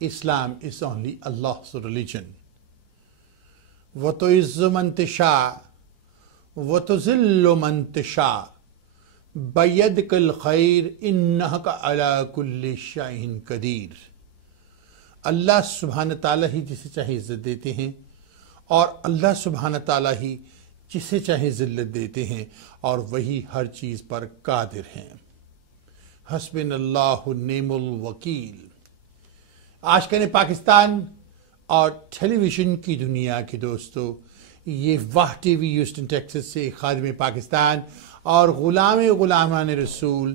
Islam is only Allah's religion. وَتُعِزُّ مَن تَشَاءُ وَتُذِلُّ مَن تَشَاءُ بِيَدِكَ الْخَيْرُ إِنَّكَ عَلَى كُلِّ شَيْءٍ قَدِيرٌ. اللہ سبحانہ تعالیٰ ہی جسے چاہے عزت دیتے ہیں اور اللہ سبحانہ تعالیٰ ہی جسے چاہے ذلت دیتے ہیں اور وہی ہر چیز پر قادر ہیں. حسبنا اللہ ونعم الوکیل. آج کل پاکستان اور ٹیلی ویژن کی دنیا کے دوستو، یہ واہ ٹی وی ہیوسٹن ٹیکساس سے خادم پاکستان اور غلامان رسول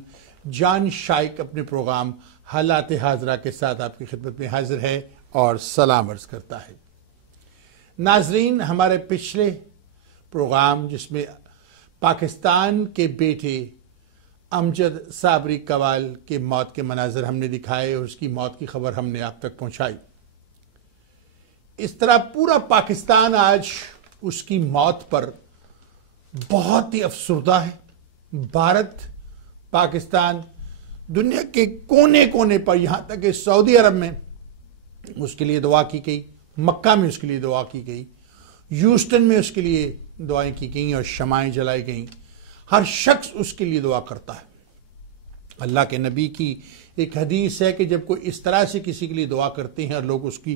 جان شائق اپنے پروگرام حالات حاضرہ کے ساتھ آپ کی خدمت میں حاضر ہے اور سلام عرض کرتا ہے. ناظرین، ہمارے پچھلے پروگرام جس میں پاکستان کے بیٹے امجد صابری قوال کے موت کے مناظر ہم نے دکھائے اور اس کی موت کی خبر ہم نے آپ تک پہنچائی. اس طرح پورا پاکستان آج اس کی موت پر بہت ہی افسردہ ہے. بھارت، پاکستان، دنیا کے کونے کونے پر، یہاں تک کہ سعودی عرب میں اس کے لیے دعا کی گئی، مکہ میں اس کے لیے دعا کی گئی، ہیوسٹن میں اس کے لیے دعائیں کی گئیں اور شمعیں جلائی گئیں. ہر شخص اس کے لیے دعا کرتا ہے. اللہ کے نبی کی ایک حدیث ہے کہ جب کوئی اس طرح سے کسی کے لیے دعا کرتے ہیں اور لوگ اس کی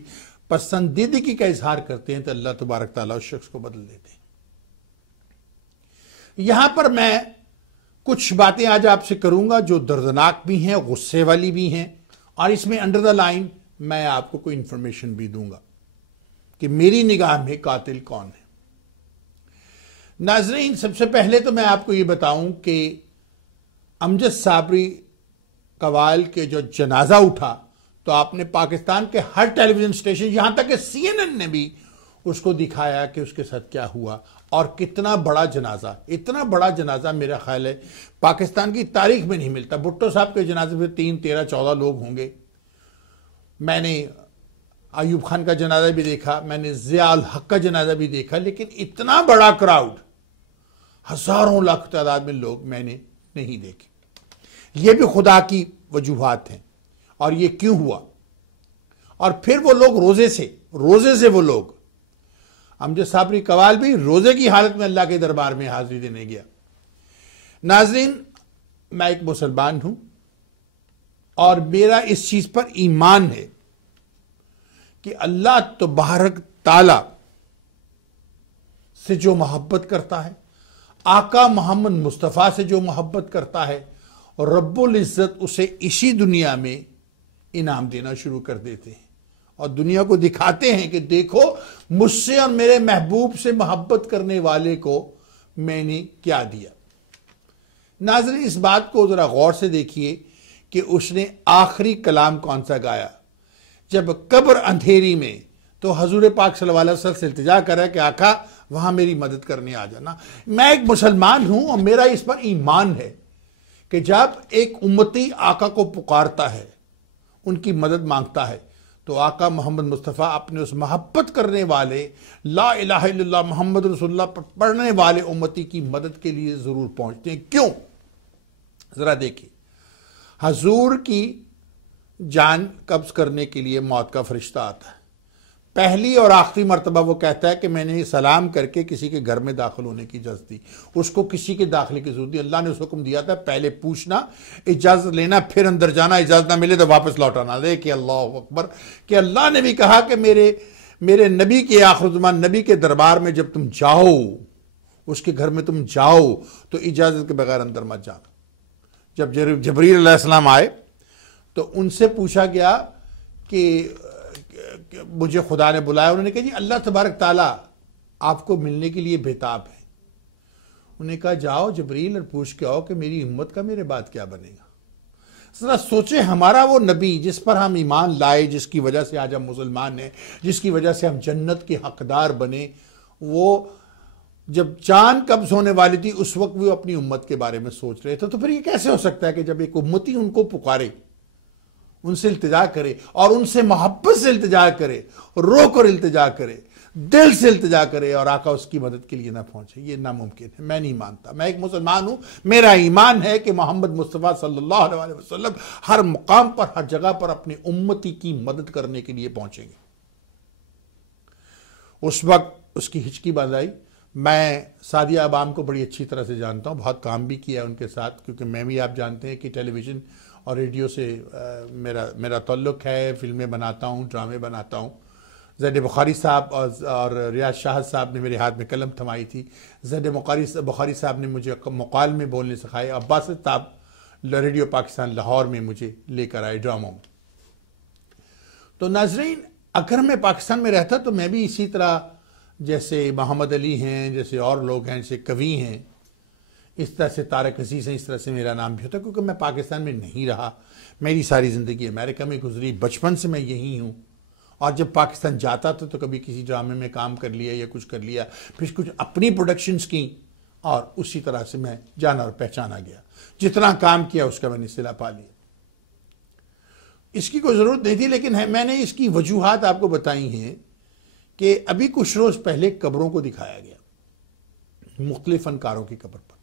پسندیدگی کا اظہار کرتے ہیں تو اللہ تبارک تعالیٰ اس شخص کو بدل دیتے ہیں. یہاں پر میں کچھ باتیں آج آپ سے کروں گا جو دردناک بھی ہیں، غصے والی بھی ہیں، اور اس میں انڈر دا لائن میں آپ کو کوئی انفارمیشن بھی دوں گا کہ میری نگاہ میں قاتل کون ہے. ناظرین، سب سے پہلے تو میں آپ کو یہ بتاؤں کہ امجد صابری قوال کے جو جنازہ اٹھا تو آپ نے پاکستان کے ہر ٹیلی ویژن اسٹیشن، یہاں تک کہ CNN نے بھی اس کو دکھایا کہ اس کے ساتھ کیا ہوا اور کتنا بڑا جنازہ. اتنا بڑا جنازہ میرا خیال ہے پاکستان کی تاریخ میں نہیں ملتا. بھٹو صاحب کے جنازے میں 3، 13، 14 لوگ ہوں گے. میں نے ایوب خان کا جنازہ بھی دیکھا، میں نے ضیاء الحق کا جنازہ بھی دیکھا، لیکن اتنا بڑا کراؤڈ، ہزاروں لاکھ تعداد میں لوگ میں نے نہیں دیکھے. یہ بھی خدا کی وجوہات ہیں. اور یہ کیوں ہوا؟ اور پھر وہ لوگ روزے سے وہ لوگ، امجد صابری قوال بھی روزے کی حالت میں اللہ کے دربار میں حاضری دینے گیا. ناظرین، میں ایک مسلمان ہوں اور میرا اس چیز پر ایمان ہے کہ اللہ تبارک تعالی سے جو محبت کرتا ہے، آقا محمد مصطفیٰ سے جو محبت کرتا ہے، اور رب العزت اسے اسی دنیا میں انعام دینا شروع کر دیتے ہیں اور دنیا کو دکھاتے ہیں کہ دیکھو مجھ سے اور میرے محبوب سے محبت کرنے والے کو میں نے کیا دیا. ناظرین، اس بات کو ذرا غور سے دیکھیے کہ اس نے آخری کلام کون سا گایا جب قبر اندھیری میں تو حضور پاک صلی اللہ علیہ وسلم سے التجا کرا کہ آقا وہاں میری مدد کرنے آ جانا. میں ایک مسلمان ہوں اور میرا اس پر ایمان ہے کہ جب ایک امتی آقا کو پکارتا ہے، ان کی مدد مانگتا ہے، تو آقا محمد مصطفیٰ اپنے اس محبت کرنے والے لا الہ الا اللہ محمد رسول اللہ پر پڑھنے والے امتی کی مدد کے لیے ضرور پہنچتے ہیں. کیوں؟ ذرا دیکھیں، حضور کی جان قبض کرنے کے لیے موت کا فرشتہ آتا ہے. پہلی اور آخری مرتبہ وہ کہتا ہے کہ میں نے سلام کر کے کسی کے گھر میں داخل ہونے کی اجازت دی. اس کو کسی کے داخلے کی ضرورت نہیں. اللہ نے اس حکم دیا تھا پہلے پوچھنا، اجازت لینا، پھر اندر جانا، اجازت نہ ملے تو واپس لوٹانا. دیکھیں اللہ اکبر، کہ اللہ نے بھی کہا کہ میرے نبی کے آخر زمان نبی کے دربار میں جب تم جاؤ، اس کے گھر میں تم جاؤ تو اجازت کے بغیر اندر مت جانا. جب جبریل علیہ السلام آئے تو ان سے پوچھا گیا کہ مجھے خدا نے بلایا. انہوں نے کہا جی اللہ تبارک تعالیٰ آپ کو ملنے کے لیے بےتاب ہے. انہوں نے کہا جاؤ جبریل اور پوچھ کے آؤ کہ میری امت کا میرے بعد کیا بنے گا. ذرا سوچیں، ہمارا وہ نبی جس پر ہم ایمان لائے، جس کی وجہ سے آج ہم مسلمان ہیں، جس کی وجہ سے ہم جنت کے حقدار بنے، وہ جب جان قبض ہونے والی تھی اس وقت وہ اپنی امت کے بارے میں سوچ رہے تھے. تو پھر یہ کیسے ہو سکتا ہے کہ جب ایک امتی ان کو پکارے، ان سے التجا کرے اور ان سے محبت سے التجا کرے، رو کر التجا کرے، دل سے التجا کرے اور آقا اس کی مدد کے لیے نہ پہنچے، یہ ناممکن ہے، میں نہیں مانتا۔ میں ایک مسلمان ہوں، میرا ایمان ہے کہ محمد مصطفیٰ صلی اللہ علیہ وسلم ہر مقام پر، ہر جگہ پر اپنی امتی کی مدد کرنے کے لیے پہنچیں گے۔ اس وقت اس کی ہچکی بند آئی۔ میں سعدیہ عوام کو بڑی اچھی طرح سے جانتا ہوں، بہت کام بھی کیا ان کے ساتھ، کیونکہ میں بھی، آپ جانتے ہیں کہ ٹیلی ویژن اور ریڈیو سے میرا تعلق ہے، فلمیں بناتا ہوں، ڈرامے بناتا ہوں۔ زید بخاری صاحب اور ریاض شاہد صاحب نے میرے ہاتھ میں قلم تھمائی تھی، زید بخاری صاحب نے مجھے مقال میں بولنے سکھائے، عباس صاحب ریڈیو پاکستان لاہور میں مجھے لے کر آئے ڈراموں میں۔ تو ناظرین، اگر میں پاکستان میں رہتا تو میں بھی اسی طرح، جیسے محمد علی ہیں، جیسے اور لوگ ہیں، جیسے کوی ہیں، اس طرح سے طارق عزیز ہیں، اس طرح سے میرا نام بھی ہوتا، کیونکہ میں پاکستان میں نہیں رہا، میری ساری زندگی امریکہ میں گزری، بچپن سے میں یہی ہوں، اور جب پاکستان جاتا تھا تو کبھی کسی ڈرامے میں کام کر لیا یا کچھ کر لیا، پھر کچھ اپنی پروڈکشنز کی، اور اسی طرح سے میں جانا اور پہچانا گیا، جتنا کام کیا اس کا میں نے صلہ پا لیا۔ اس کی کوئی ضرورت نہیں تھی، لیکن میں نے اس کی وجوہات آپ کو بتائی ہیں کہ ابھی کچھ روز پہلے قبروں کو دکھایا گیا، مختلف فنکاروں کی قبر پر،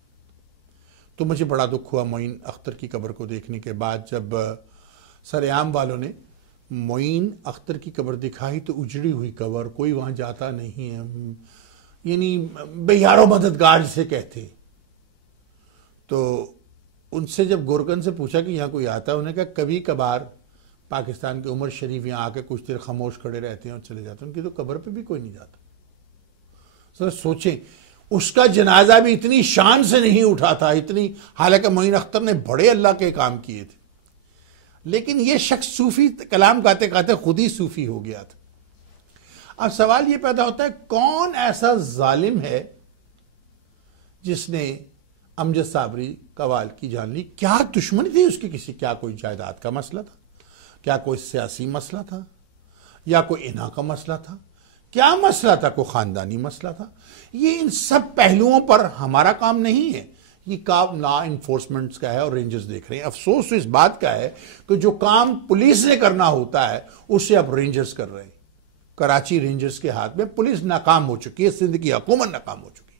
تو مجھے بڑا دکھ ہوا معین اختر کی قبر کو دیکھنے کے بعد۔ جب سرعام والوں نے معین اختر کی قبر دکھائی تو اجڑی ہوئی قبر، کوئی وہاں جاتا نہیں ہے، یعنی بے یار و مددگار جسے کہتے۔ تو ان سے جب گورکن سے پوچھا کہ یہاں کوئی آتا ہے، انہوں نے کہا کبھی کبھار پاکستان کے عمر شریف یہاں آ کے کچھ دیر خاموش کھڑے رہتے ہیں اور چلے جاتے ہیں، ان کی تو قبر پہ بھی کوئی نہیں جاتا۔ سر سوچیں، اس کا جنازہ بھی اتنی شان سے نہیں اٹھا تھا، حالانکہ معین اختر نے بڑے اللہ کے کام کیے تھے، لیکن یہ شخص صوفی کلام گاتے گاتے خود ہی صوفی ہو گیا تھا۔ اب سوال یہ پیدا ہوتا ہے، کون ایسا ظالم ہے جس نے امجد صابری قوال کی جان لی؟ کیا دشمنی تھی اس کی کسی؟ کیا کوئی جائیداد کا مسئلہ تھا؟ کیا کوئی سیاسی مسئلہ تھا؟ یا کوئی اناق کا مسئلہ تھا؟ کیا مسئلہ تھا؟ کوئی خاندانی مسئلہ تھا؟ یہ ان سب پہلوؤں پر ہمارا کام نہیں ہے، یہ کام لا انفورسمنٹس کا ہے اور رینجرز دیکھ رہے ہیں۔ افسوس تو اس بات کا ہے کہ جو کام پولیس نے کرنا ہوتا ہے اسے اب رینجرز کر رہے ہیں۔ کراچی رینجرز کے ہاتھ میں پولیس ناکام ہو چکی ہے، سندھ کی حکومت ناکام ہو چکی ہے۔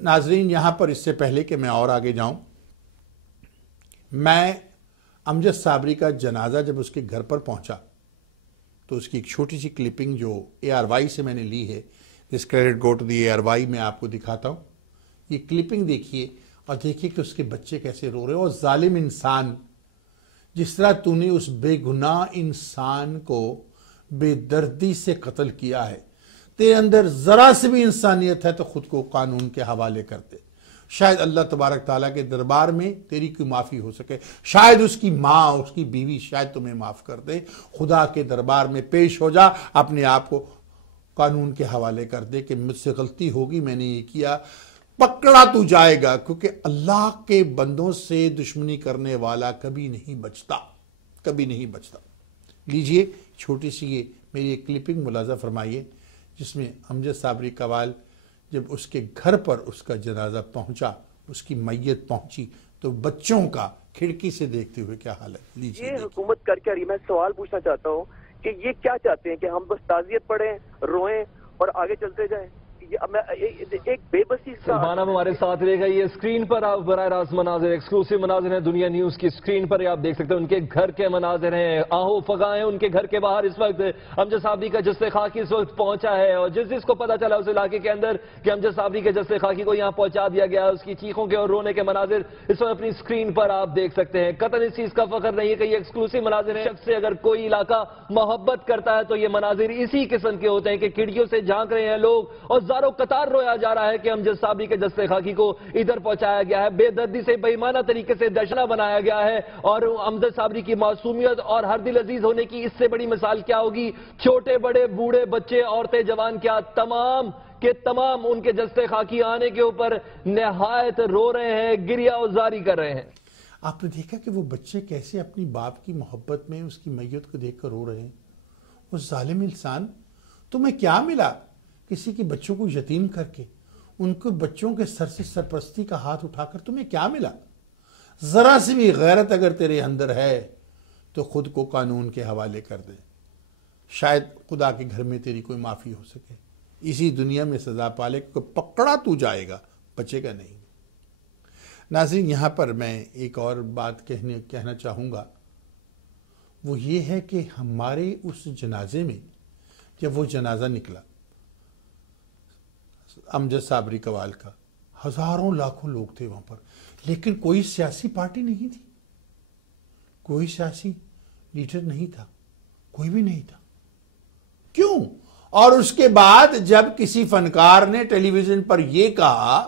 ناظرین، یہاں پر اس سے پہلے کہ میں اور آگے جاؤں، میں امجد صابری کا جنازہ جب اس کے گھر پر پہنچا تو اس کی ایک چھوٹی سی کلپنگ جو ARY سے میں نے لی ہے، this credit go to the ARY، میں آپ کو دکھاتا ہوں۔ یہ کلپنگ دیکھیے اور دیکھیے کہ اس کے بچے کیسے رو رہے ہیں۔ اور ظالم انسان، جس طرح تو نے اس بے گناہ انسان کو بے دردی سے قتل کیا ہے، تیرے اندر ذرا سے بھی انسانیت ہے تو خود کو قانون کے حوالے کرتے، شاید اللہ تبارک تعالیٰ کے دربار میں تیری کوئی معافی ہو سکے، شاید اس کی ماں، اس کی بیوی شاید تمہیں معاف کر دے۔ خدا کے دربار میں پیش ہو جا، اپنے آپ کو قانون کے حوالے کر دے کہ مجھ سے غلطی ہوگی، میں نے یہ کیا، پکڑا تو جائے گا، کیونکہ اللہ کے بندوں سے دشمنی کرنے والا کبھی نہیں بچتا، کبھی نہیں بچتا۔ لیجئے چھوٹی سی یہ میری ایک کلپنگ ملاحظہ فرمائیے، جس میں امجد صابری قوال جب اس کے گھر پر اس کا جنازہ پہنچا، اس کی میت پہنچی، تو بچوں کا کھڑکی سے دیکھتے ہوئے کیا حال ہے۔ لیجئے یہ حکومت کر کے میں سوال پوچھنا چاہتا ہوں کہ یہ کیا چاہتے ہیں کہ ہم بس تعزیت پڑھیں، روئیں اور آگے چلتے جائیں؟ ایک بے بسی سلمان اب ہمارے ساتھ رہے گا۔ یہ اسکرین پر آپ براہ راست مناظر، ایکسکلوسیو مناظر ہیں دنیا نیوز کی اسکرین پر، آپ دیکھ سکتے ہیں ان کے گھر کے مناظر ہیں، آہو فغاں ہیں ان کے گھر کے باہر۔ اس وقت امجد صابری کا جثہ خاکی اس وقت پہنچا ہے، اور جس کو پتا چلا اس علاقے کے اندر کہ امجد صابری کے جثہ خاکی کو یہاں پہنچا دیا گیا، اس کی چیخوں کے اور رونے کے مناظر اس وقت اپنی اسکرین پر آپ دیکھ سکتے ہیں۔ قطعاً اس چیز کا فخر نہیں ہے کہ یہ ایکسکلوسیو مناظر ہیں، شخص سے اگر کوئی علاقہ محبت کرتا ہے تو یہ مناظر اسی قسم کے ہوتے ہیں کہ کھڑکیوں سے جھانک رہے ہیں لوگ، اور زارو قطار رویا جا رہا ہے کہ امجد صابری کے جثہ خاکی کو ادھر پہنچایا گیا ہے، بے دردی سے، بے ایمانہ طریقے سے دشنا بنایا گیا ہے۔ اور امجد صابری کی معصومیت اور ہر دل عزیز ہونے کی اس سے بڑی مثال کیا ہوگی؟ چھوٹے بڑے، بوڑھے، بچے، عورتیں، جوان، کیا تمام کے تمام ان کے جثہ خاکی آنے کے اوپر نہایت رو رہے ہیں، گریہ ازاری کر رہے ہیں۔ آپ نے دیکھا کہ وہ بچے کیسے اپنی باپ کی محبت میں اس کی میت کو دیکھ کر رو رہے ہیں۔ وہ ظالم انسان، تمہیں کیا ملا کسی کے بچوں کو یتیم کر کے؟ ان کو بچوں کے سر سے سرپرستی کا ہاتھ اٹھا کر تمہیں کیا ملا؟ ذرا سی بھی غیرت اگر تیرے اندر ہے تو خود کو قانون کے حوالے کر دے۔ شاید خدا کے گھر میں تیری کوئی معافی ہو سکے، اسی دنیا میں سزا پالے، کیونکہ پکڑا تو جائے گا، بچے گا نہیں۔ ناظرین، یہاں پر میں ایک اور بات کہنا چاہوں گا، وہ یہ ہے کہ ہمارے اس جنازے میں جب وہ جنازہ نکلا امجد صابری قوال کا، ہزاروں لاکھوں لوگ تھے وہاں پر، لیکن کوئی سیاسی پارٹی نہیں تھی، کوئی سیاسی لیڈر نہیں تھا، کوئی بھی نہیں تھا۔ کیوں؟ اور اس کے بعد جب کسی فنکار نے ٹیلی ویژن پر یہ کہا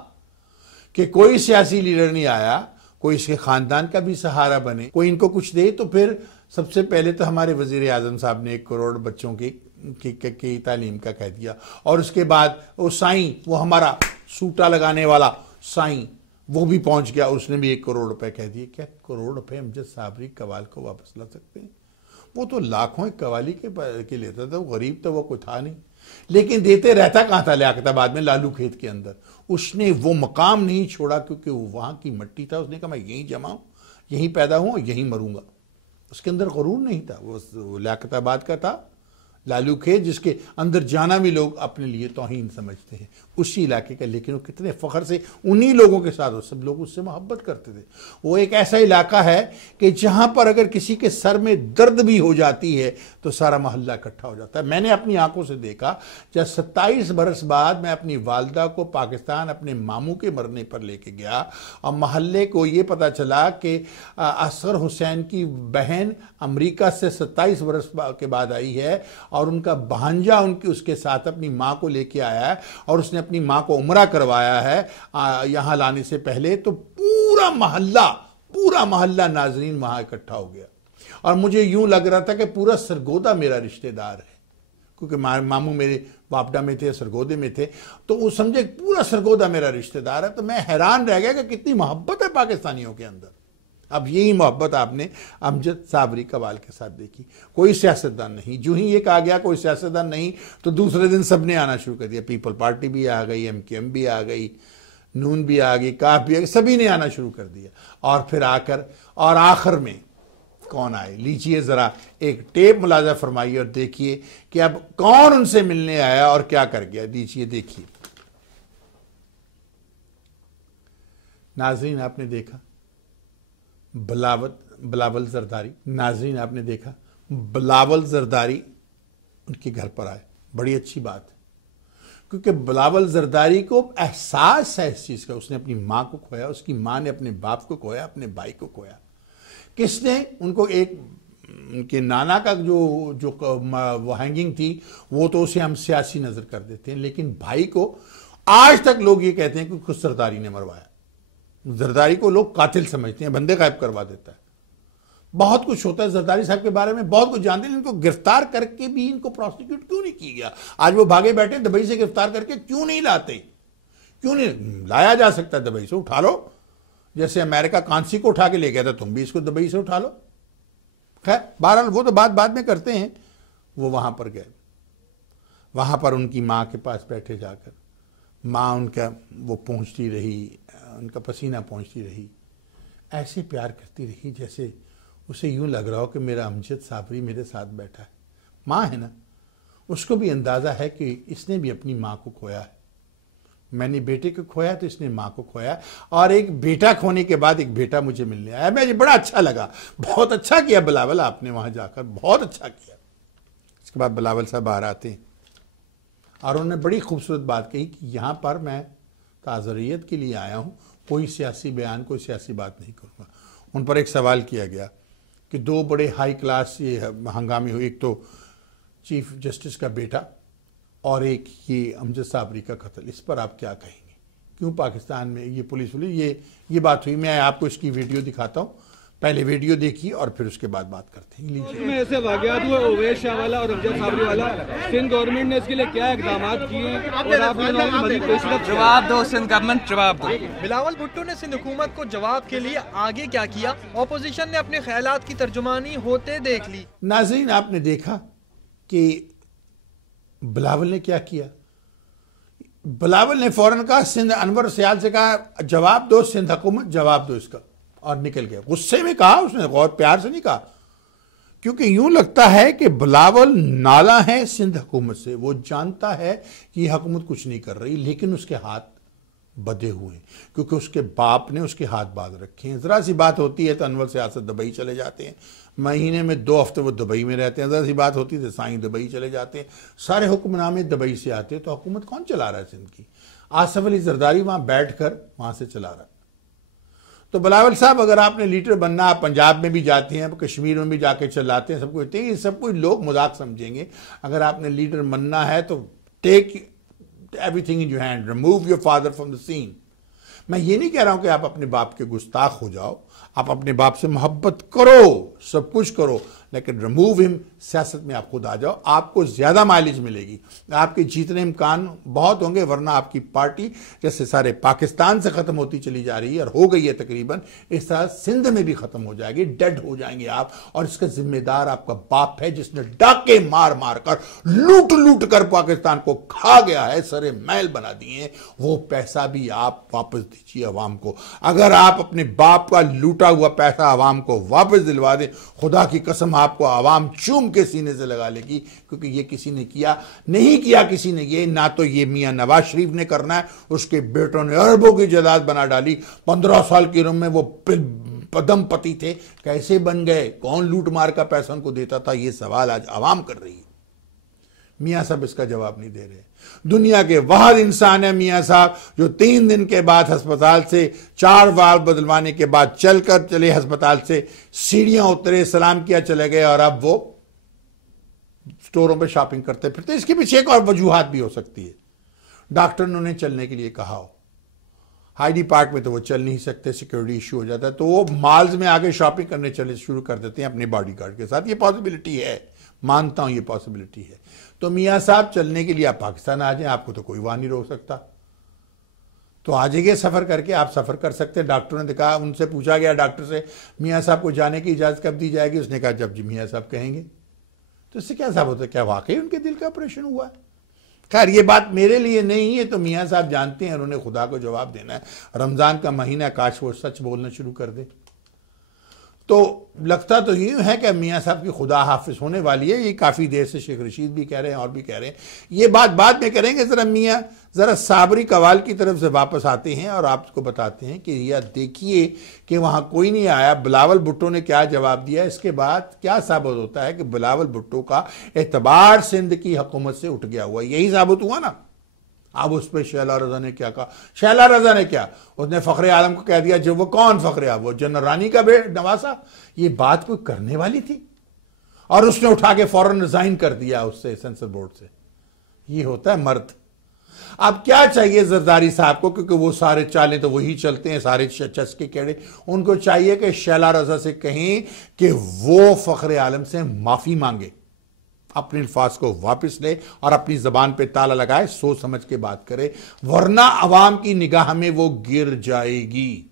کہ کوئی سیاسی لیڈر نہیں آیا، کوئی اس کے خاندان کا بھی سہارا بنے، کوئی ان کو کچھ دے، تو پھر سب سے پہلے تو ہمارے وزیر اعظم صاحب نے 1 کروڑ بچوں کی تعلیم کا کہہ دیا، اور اس کے بعد وہ سائیں، وہ ہمارا سوٹا لگانے والا سائیں، وہ بھی پہنچ گیا، اس نے بھی 1 کروڑ روپے کہہ دیے۔ کیا کروڑ روپے امجد صابری قوال کو واپس لا سکتے ہیں؟ وہ تو لاکھوں ایک قوالی کے لیتا تھا، وہ غریب تو وہ کوئی تھا نہیں، لیکن دیتے رہتا کہاں تھا؟ لیاقت آباد میں لالو کھیت کے اندر۔ اس نے وہ مقام نہیں چھوڑا کیونکہ وہ وہاں کی مٹی تھا، اس نے کہا میں یہیں جمع ہوں، یہیں پیدا ہوں اور یہیں مروں گا۔ اس کے اندر غرور نہیں تھا، وہ لیاقت آباد کا تھا، لالو کھیت جس کے اندر جانا بھی لوگ اپنے لیے توہین سمجھتے ہیں، اسی علاقے کا، لیکن وہ کتنے فخر سے انہی لوگوں کے ساتھ، سب لوگ اس سے محبت کرتے تھے۔ وہ ایک ایسا علاقہ ہے کہ جہاں پر اگر کسی کے سر میں درد بھی ہو جاتی ہے تو سارا محلہ اکٹھا ہو جاتا ہے۔ میں نے اپنی آنکھوں سے دیکھا جب 27 برس بعد میں اپنی والدہ کو پاکستان اپنے ماموں کے مرنے پر لے کے گیا، اور محلے کو یہ پتا چلا کہ اصغر حسین کی بہن امریکہ سے 27 برس کے بعد آئی ہے، اور ان کا بھانجا اس کے ساتھ اپنی ماں کو لے کے آیا ہے، اور اس نے اپنی ماں کو عمرہ کروایا ہے یہاں لانے سے پہلے، تو پورا محلہ ناظرین وہاں اکٹھا ہو گیا، اور مجھے یوں لگ رہا تھا کہ پورا سرگودا میرا رشتہ دار ہے، کیونکہ ماموں میرے واپڈا میں تھے، سرگودے میں تھے، تو وہ سمجھے پورا سرگودا میرا رشتہ دار ہے۔ تو میں حیران رہ گیا کہ کتنی محبت ہے پاکستانیوں کے اندر۔ اب یہی محبت آپ نے امجد صابری قوال کے ساتھ دیکھی۔ کوئی سیاستدان نہیں، جو ہی یہ کہا گیا کوئی سیاستدان نہیں، تو دوسرے دن سب نے آنا شروع کر دیا۔ پیپل پارٹی بھی آ گئی، MQM بھی آ گئی، نون بھی آ گئی، کاف بھی آ گئی، سبھی نے آنا شروع کر دیا۔ اور پھر اور آخر میں کون آئے؟ لیجئے ذرا ایک ٹیپ ملاحظہ فرمائیے اور دیکھیے کہ اب کون ان سے ملنے آیا اور کیا کر گیا۔ لیجئے دیکھیے۔ ناظرین آپ نے دیکھا بلاول زرداری، ناظرین آپ نے دیکھا بلاول زرداری ان کے گھر پر آئے۔ بڑی اچھی بات ہے، کیونکہ بلاول زرداری کو احساس ہے اس چیز کا، اس نے اپنی ماں کو کھویا، اس کی ماں نے اپنے باپ کو کھویا، اپنے بھائی کو کھویا۔ کس نے ان کو؟ ان کے نانا کا جو وہ ہینگنگ تھی، وہ تو اسے ہم سیاسی نظر کر دیتے ہیں، لیکن بھائی کو آج تک لوگ یہ کہتے ہیں کہ خود زرداری نے مروایا۔ زرداری کو لوگ قاتل سمجھتے ہیں، بندے غائب کروا دیتا ہے، بہت کچھ ہوتا ہے زرداری صاحب کے بارے میں، بہت کچھ جانتے ہیں۔ ان کو گرفتار کر کے بھی ان کو پروسیکیوٹ کیوں نہیں کی گیا؟ آج وہ بھاگے بیٹھے، دبئی سے گرفتار کر کے کیوں نہیں لاتے؟ کیوں نہیں لایا جا سکتا؟ دبئی سے اٹھا لو، جیسے امریکہ کانسی کو اٹھا کے لے گیا تھا، تم بھی اس کو دبئی سے اٹھا لو۔ خیر بہرحال وہ تو بعد میں کرتے ہیں۔ وہ وہاں پر گئے، وہاں پر ان کی ماں کے پاس بیٹھے، جا کر ماں ان کا وہ پہنچتی رہی، ان کا پسینہ پہنچتی رہی، ایسے پیار کرتی رہی جیسے اسے یوں لگ رہا ہو کہ میرا امجد صابری میرے ساتھ بیٹھا ہے۔ ماں ہے نا، اس کو بھی اندازہ ہے کہ اس نے بھی اپنی ماں کو کھویا ہے، میں نے بیٹے کو کھویا تو اس نے ماں کو کھویا، اور ایک بیٹا کھونے کے بعد ایک بیٹا مجھے ملنے آیا۔ مجھے بڑا اچھا لگا، بہت اچھا کیا بلاول آپ نے وہاں جا کر، بہت اچھا کیا۔ اس کے بعد بلاول صاحب باہر آتے ہیں اور انہوں نے بڑی خوبصورت بات کہی کہ یہاں پر میں تعزیت کے لیے آیا ہوں، کوئی سیاسی بیان، کوئی سیاسی بات نہیں کروں گا۔ ان پر ایک سوال کیا گیا کہ 2 بڑے ہائی کلاس یہ ہنگامے ہوئے، ایک تو چیف جسٹس کا بیٹا اور ایک یہ امجد صابری کا قتل، اس پر آپ کیا کہیں گے؟ کیوں پاکستان میں یہ پولیس یہ بات ہوئی؟ میں آپ کو اس کی ویڈیو دکھاتا ہوں، پہلے ویڈیو دیکھیے اور پھر اس کے بعد بات کرتے ہیں۔ میں ایسے واقعات ہوئے اویس شاہ والا اور امجد صابری والا، سندھ گورنمنٹ نے اس کے لیے کیا اقدامات کیے ہیں اور آپ نے مزید پیشرفت؟ جواب دو سندھ گورنمنٹ، جواب دو۔ بلاول بھٹو نے سندھ حکومت کو جواب کے لیے آگے کیا کیا؟ اپوزیشن نے اپنے خیالات کی ترجمانی ہوتے دیکھ لی۔ ناظرین آپ نے دیکھا کہ بلاول نے کیا کیا۔ بلاول نے فوراً کہا، سندھ انور سیال سے کہا جواب دو سندھ حکومت، جواب دو اس کا، اور نکل گیا۔ غصے میں کہا اس نے، غور پیار سے نہیں کہا، کیونکہ یوں لگتا ہے کہ بلاول نالا ہے سندھ حکومت سے، وہ جانتا ہے کہ یہ حکومت کچھ نہیں کر رہی، لیکن اس کے ہاتھ بدے ہوئے ہیں کیونکہ اس کے باپ نے اس کے ہاتھ باندھ رکھے ہیں۔ ذرا سی بات ہوتی ہے تو انور سیاست دبئی چلے جاتے ہیں، مہینے میں 2 ہفتے وہ دبئی میں رہتے ہیں، ذرا سی بات ہوتی ہے تو سائیں دبئی چلے جاتے ہیں، سارے حکم نامے دبئی سے آتے ہیں، تو حکومت کون چلا رہا ہے سندھ کی؟ آصف علی زرداری وہاں بیٹھ کر وہاں سے چلا رہا ہے۔ تو بلاول صاحب اگر آپ نے لیڈر بننا، آپ پنجاب میں بھی جاتے ہیں، کشمیر میں بھی جا کے چلاتے ہیں، سب کو کہتے ہیں، یہ سب کوئی لوگ مذاق سمجھیں گے۔ اگر آپ نے لیڈر بننا ہے تو take everything in your hand, remove your father from the scene. میں یہ نہیں کہہ رہا ہوں کہ آپ اپنے باپ کے گستاخ ہو جاؤ، آپ اپنے باپ سے محبت کرو، سب کچھ کرو، لیکن ریموو ہم، سیاست میں آپ خود آ جاؤ، آپ کو زیادہ مائلیج ملے گی، آپ کے جیتنے امکان بہت ہوں گے، ورنہ آپ کی پارٹی جیسے سارے پاکستان سے ختم ہوتی چلی جا رہی ہے اور ہو گئی ہے تقریباً، اس طرح سندھ میں بھی ختم ہو جائے گی، ڈیڈ ہو جائیں گے آپ، اور اس کا ذمہ دار آپ کا باپ ہے جس نے ڈاکے مار مار کر لوٹ لوٹ کر پاکستان کو کھا گیا ہے، سرے میل بنا دیے ہیں، وہ پیسہ بھی آپ واپس دیجیے عوام کو۔ اگر آپ اپنے باپ کا لوٹا ہوا پیسہ عوام کو واپس دلوا دیں، خدا کی قسم آپ کو عوام چوم کے سینے سے لگا لے گی، کیونکہ یہ کسی نے کیا نہیں کیا، کسی نے یہ نہ تو یہ میاں نواز شریف نے کرنا ہے، اس کے بیٹوں نے اربوں کی جائیداد بنا ڈالی، 15 سال کی عمر میں وہ پدم پتی تھے، کیسے بن گئے، کون لوٹ مار کا پیسہ ان کو دیتا تھا، یہ سوال آج عوام کر رہی ہے۔ میاں صاحب اس کا جواب نہیں دے رہے۔ دنیا کے واحد انسان ہے میاں صاحب جو 3 دن کے بعد ہسپتال سے 4 والو بدلوانے کے بعد چل کر چلے، ہسپتال سے سیڑھیاں اترے، سلام کیا، چلے گئے، اور اب وہ سٹوروں پہ شاپنگ کرتے پھرتے۔ اس کے پیچھے ایک اور وجوہات بھی ہو سکتی ہے، ڈاکٹر نے انہیں چلنے کے لیے کہا ہو، ہائی ڈی پارک میں تو وہ چل نہیں سکتے، سیکیورٹی ایشو ہو جاتا ہے، تو وہ مالز میں آگے شاپنگ کرنے چلے شروع کر دیتے ہیں اپنے باڈی گارڈ کے ساتھ۔ یہ پاسبلٹی ہے، مانتا ہوں یہ پاسبلٹی ہے۔ تو میاں صاحب چلنے کے لیے آپ پاکستان آ جائیں، آپ کو تو کوئی وہاں نہیں روک سکتا، تو آ جائیے، سفر کر کے آپ سفر کر سکتے ہیں۔ ڈاکٹروں نے کہا، ان سے پوچھا گیا ڈاکٹر سے، میاں صاحب کو جانے کی اجازت کب دی جائے گی؟ اس نے کہا جب میاں صاحب کہیں گے۔ تو اس سے کیا ثابت ہوتا ہے؟ کیا واقعی ان کے دل کا آپریشن ہوا ہے؟ خیر یہ بات میرے لیے نہیں ہے، تو میاں صاحب جانتے ہیں، انہوں نے خدا کو جواب دینا ہے۔ رمضان کا مہینہ، کاش وہ سچ بولنا شروع کر دے۔ تو لگتا تو یہ ہے کہ میاں صاحب کی خدا حافظ ہونے والی ہے، یہ کافی دیر سے شیخ رشید بھی کہہ رہے ہیں اور بھی کہہ رہے ہیں، یہ بات بعد میں کریں گے۔ ذرا میاں ذرا صابری قوال کی طرف سے واپس آتے ہیں اور آپ کو بتاتے ہیں کہ یہ دیکھیے کہ وہاں کوئی نہیں آیا، بلاول بھٹو نے کیا جواب دیا، اس کے بعد کیا ثابت ہوتا ہے کہ بلاول بھٹو کا اعتبار سندھ کی حکومت سے اٹھ گیا ہوا، یہی ثابت ہوا نا۔ اب اس پہ شیلہ رضا نے کیا کہا؟ شیلہ رضا نے کیا؟ اس نے فخر عالم کو کہہ دیا، جو وہ کون فخر عالم؟ وہ جنرل رانی کا نواسا۔ یہ بات کوئی کرنے والی تھی؟ اور اس نے اٹھا کے فوراً ریزائن کر دیا اس سے، سینسر بورڈ سے۔ یہ ہوتا ہے مرد۔ اب کیا چاہیے زرداری صاحب کو، کیونکہ وہ سارے چالیں تو وہی چلتے ہیں، سارے چس کے کیڑے، ان کو چاہیے کہ شیلہ رضا سے کہیں کہ وہ فخر عالم سے معافی مانگے، اپنے الفاظ کو واپس لے اور اپنی زبان پہ تالا لگائے، سوچ سمجھ کے بات کرے، ورنہ عوام کی نگاہ میں وہ گر جائے گی۔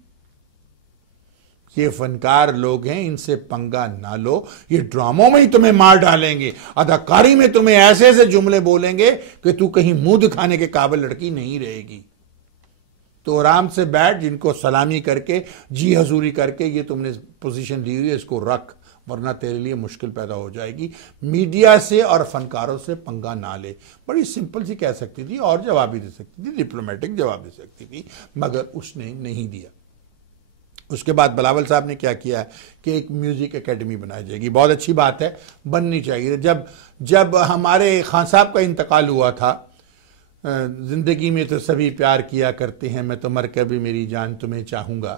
یہ فنکار لوگ ہیں، ان سے پنگا نہ لو، یہ ڈراموں میں ہی تمہیں مار ڈالیں گے، اداکاری میں تمہیں ایسے ایسے جملے بولیں گے کہ تو کہیں منہ دکھانے کے قابل لڑکی نہیں رہے گی۔ تو آرام سے بیٹھ، جن کو سلامی کر کے، جی حضوری کر کے یہ تم نے پوزیشن لی ہوئی ہے، اس کو رکھ، ورنہ تیرے لیے مشکل پیدا ہو جائے گی۔ میڈیا سے اور فنکاروں سے پنگا نہ لے، بڑی سمپل سی کہہ سکتی تھی، اور جواب بھی دے سکتی تھی، ڈپلومیٹک جواب دے سکتی تھی، مگر اس نے نہیں دیا۔ اس کے بعد بلاول صاحب نے کیا کیا کہ ایک میوزک اکیڈمی بنائی جائے گی، بہت اچھی بات ہے، بننی چاہیے۔ جب ہمارے خان صاحب کا انتقال ہوا تھا، زندگی میں تو سبھی پیار کیا کرتے ہیں، میں تو مر کر بھی میری جان تمہیں چاہوں گا،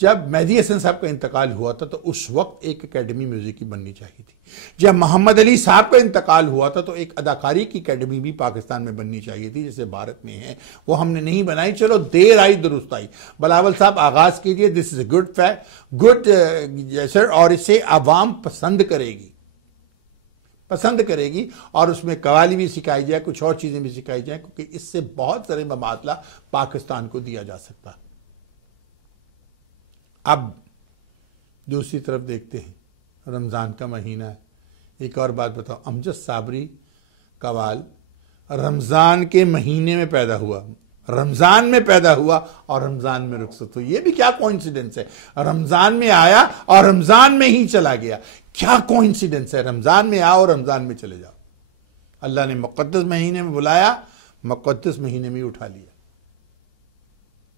جب مہدی حسن صاحب کا انتقال ہوا تھا تو اس وقت ایک اکیڈمی میوزک کی بننی چاہیے تھی۔ جب محمد علی صاحب کا انتقال ہوا تھا تو ایک اداکاری کی اکیڈمی بھی پاکستان میں بننی چاہیے تھی، جیسے بھارت میں ہے، وہ ہم نے نہیں بنائی۔ چلو دیر آئی درست آئی۔ بلاول صاحب آغاز کیجئے، دس از اے گڈ سر، اور اسے عوام پسند کرے گی، اور اس میں قوالی بھی سکھائی جائے، کچھ اور چیزیں بھی سکھائی جائیں، کیونکہ اس سے بہت سارے مبادلہ پاکستان کو دیا جا سکتا ہے۔ اب دوسری طرف دیکھتے ہیں، رمضان کا مہینہ ہے۔ ایک اور بات بتاؤ، امجد صابری قوال رمضان کے مہینے میں پیدا ہوا، رمضان میں پیدا ہوا اور رمضان میں رخصت ہو. یہ بھی کیا کوئنسیڈنس ہے, رمضان میں آیا اور رمضان میں ہی چلا گیا. کیا کوئنسیڈنس ہے, رمضان میں آؤ اور رمضان میں چلے جاؤ. اللہ نے مقدس مہینے میں بلایا, مقدس مہینے میں اٹھا لیا.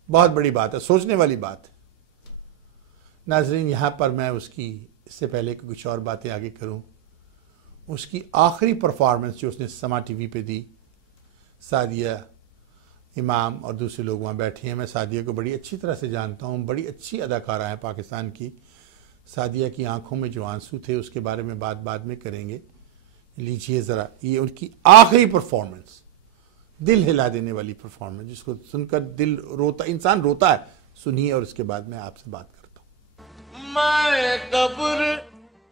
بہت بڑی بات ہے, سوچنے والی بات ہے. ناظرین, یہاں پر میں اس سے پہلے کہ کچھ اور باتیں آگے کروں, اس کی آخری پرفارمنس جو اس نے سما ٹی وی پہ دی, سعدیہ امام اور دوسرے لوگ وہاں بیٹھے ہیں. میں سعدیہ کو بڑی اچھی طرح سے جانتا ہوں, بڑی اچھی اداکارہ ہیں پاکستان کی. سعدیہ کی آنکھوں میں جو آنسو تھے اس کے بارے میں بعد میں کریں گے. لیجئے ذرا یہ ان کی آخری پرفارمنس, دل ہلا دینے والی پرفارمنس, جس کو سن کر دل روتا, انسان روتا ہے. سنیے اور اس کے بعد میں آپ سے بات کرتا ہوں. میں قبر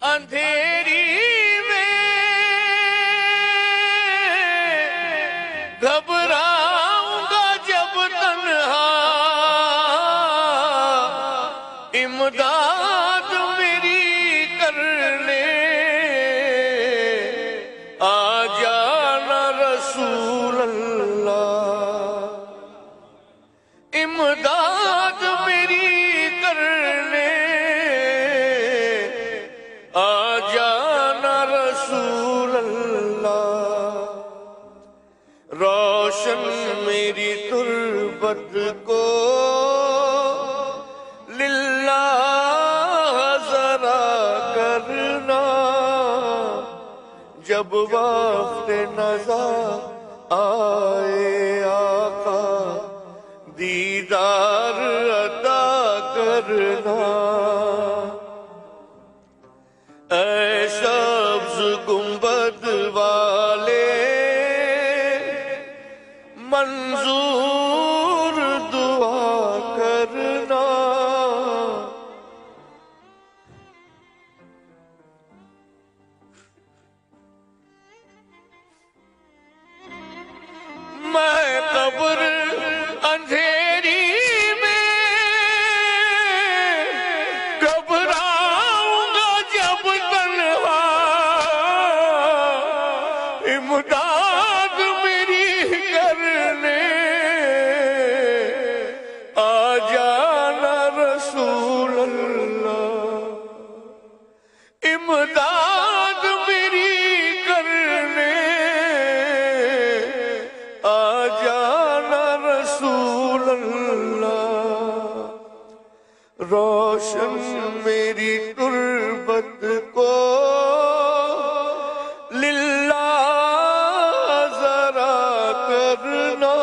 اندھیری میں گھبراؤں گا جب تنہا, امداد میری کرنے آ جانا رسول اللہ, امداد میری کرنے آ جانا رسول اللہ. روشن میری تربت کو للہ ذرا کرنا, جب وقت نظر آئے آقا دیدار عطا کرنا. اے سبز گنبد والے منظور دعا کرنا, میں قبر اندھیری میں گھبراؤں گا جب تنہا, امداد میری کرنے آ جانا رسول اللہ, امداد میری کرنے آ جانا رسول اللہ. روشن میری تربت کو للہ ذرا کرنا,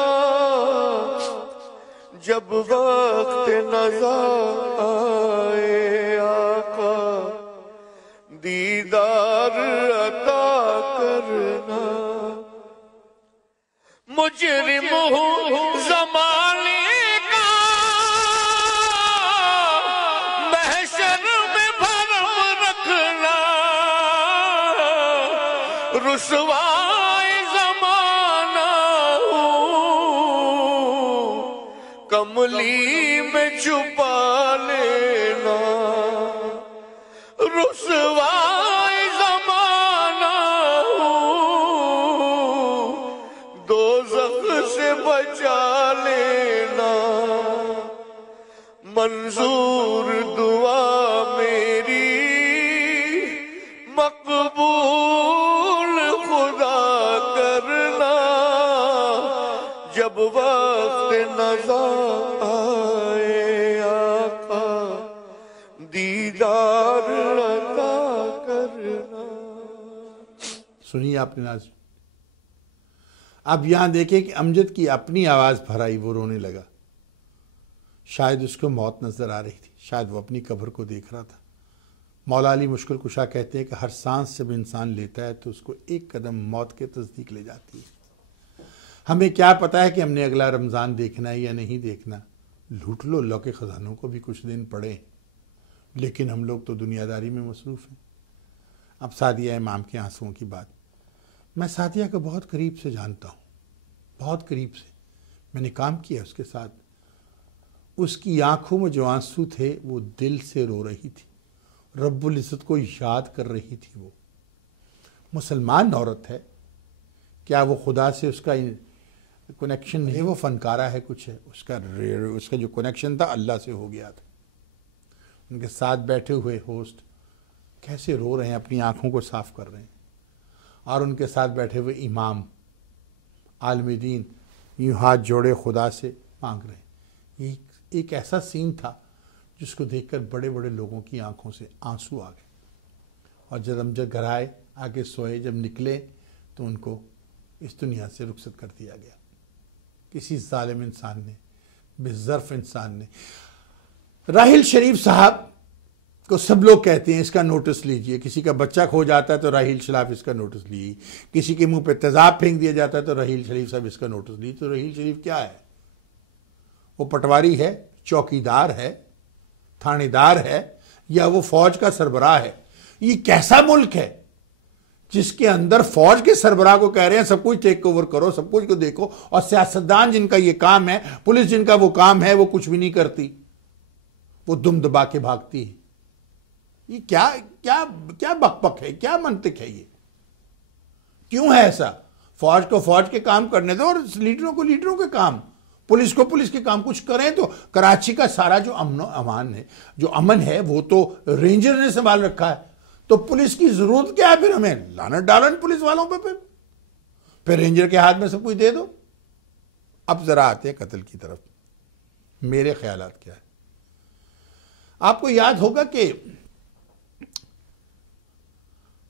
جب وقت نظر آئے آقا دیدار عطا کرنا. مجرم ہوں زمانے کا محشر میں بھرم رکھنا, رسوائے زمانہ ہوں کملی میں چھپا لینا, رسوائے زمانہ ہوں دوزخ سے بچا لینا. منظور دعا میری مقبول خدا کرنا, جب وقت نظر آئے آقا دیدار عطا کرنا. سنیے آپ نے ناظرین, اب یہاں دیکھیں کہ امجد کی اپنی آواز بھرائی, وہ رونے لگا. شاید اس کو موت نظر آ رہی تھی, شاید وہ اپنی قبر کو دیکھ رہا تھا. مولا علی مشکل کشا کہتے ہیں کہ ہر سانس جب انسان لیتا ہے تو اس کو ایک قدم موت کے تصدیق لے جاتی ہے. ہمیں کیا پتا ہے کہ ہم نے اگلا رمضان دیکھنا ہے یا نہیں دیکھنا. لوٹ لو اللہ کے خزانوں کو بھی کچھ دن پڑے, لیکن ہم لوگ تو دنیا داری میں مصروف ہیں. اب سعدیہ امام کے آنسوؤں کی بات. میں سعدیہ کو بہت قریب سے جانتا ہوں, بہت قریب سے. میں نے کام کیا اس کے ساتھ. اس کی آنکھوں میں جو آنسو تھے وہ دل سے رو رہی تھی, رب العزت کو یاد کر رہی تھی. وہ مسلمان عورت ہے, کیا وہ خدا سے اس کا کنیکشن نہیں، وہ فنکارہ ہے کچھ ہے، اس کا جو کنیکشن تھا اللہ سے ہو گیا تھا۔ ان کے ساتھ بیٹھے ہوئے ہوسٹ کیسے رو رہے ہیں، اپنی آنکھوں کو صاف کر رہے ہیں، اور ان کے ساتھ بیٹھے ہوئے امام عالم دین یوں ہاتھ جوڑے خدا سے مانگ رہے ہیں۔ یہ ایک ایسا سین تھا جس کو دیکھ کر بڑے بڑے لوگوں کی آنکھوں سے آنسو آ گئے، اور جب ہم گھر آئے، آگے سوئے، جب نکلے تو ان کو اس دنیا سے رخصت کر دیا گیا۔ کسی ظالم انسان نے، بے ظرف انسان نے۔ راحیل شریف صاحب کو سب لوگ کہتے ہیں اس کا نوٹس لیجئے، کسی کا بچہ کھو جاتا ہے تو راحیل شریف اس کا نوٹس لیجیے، کسی کے منہ پہ تیزاب پھینک دیا جاتا ہے تو راحیل شریف صاحب اس کا نوٹس لیجیے۔ تو راحیل شریف کیا ہے؟ وہ پٹواری ہے، چوکیدار ہے، تھانے دار ہے، یا وہ فوج کا سربراہ ہے؟ یہ کیسا ملک ہے جس کے اندر فوج کے سربراہ کو کہہ رہے ہیں سب کچھ ٹیک اوور کرو، سب کچھ کو دیکھو، اور سیاستدان جن کا یہ کام ہے، پولیس جن کا وہ کام ہے، وہ کچھ بھی نہیں کرتی، وہ دم دبا کے بھاگتی ہے۔ یہ کیا بک بک ہے، کیا منطق ہے یہ؟ کیوں ہے ایسا؟ فوج کو فوج کے کام کرنے دو، اور لیڈروں کو لیڈروں کے کام، پولیس کو پولیس کے کام کچھ کریں۔ تو کراچی کا سارا جو امن و امان ہے، جو امن ہے، وہ تو رینجر نے سنبھال رکھا ہے، تو پولیس کی ضرورت کیا ہے؟ پھر ہمیں لعنت ڈالن پولیس والوں پہ، پھر رینجر کے ہاتھ میں سب کچھ دے دو۔ اب ذرا آتے ہیں قتل کی طرف، میرے خیالات کیا ہے؟ آپ کو یاد ہوگا کہ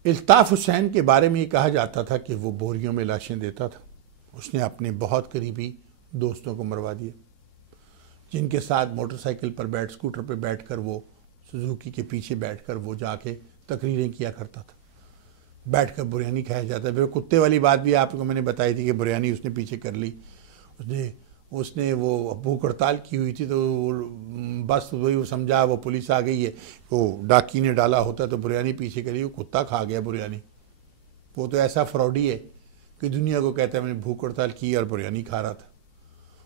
الطاف حسین کے بارے میں یہ کہا جاتا تھا کہ وہ بوریوں میں لاشیں دیتا تھا۔ اس نے اپنے بہت قریبی دوستوں کو مروا دیا، جن کے ساتھ موٹر سائیکل پر اسکوٹر پہ بیٹھ کر، وہ سوزوکی کے پیچھے بیٹھ کر وہ جا کے تقریریں کیا کرتا تھا، بیٹھ کر بریانی کھایا جاتا ہے۔ پھر کتے والی بات بھی آپ کو میں نے بتائی تھی کہ بریانی اس نے پیچھے کر لی، اس نے وہ بھوک ہڑتال کی ہوئی تھی، تو بس وہی وہ سمجھا وہ پولیس آ گئی ہے، وہ ڈاکی نے ڈالا ہوتا تو بریانی پیچھے کری، وہ کتا کھا گیا بریانی۔ وہ تو ایسا فراڈی ہے کہ دنیا کو کہتا ہے میں نے بھوک ہڑتال کی اور بریانی کھا رہا تھا۔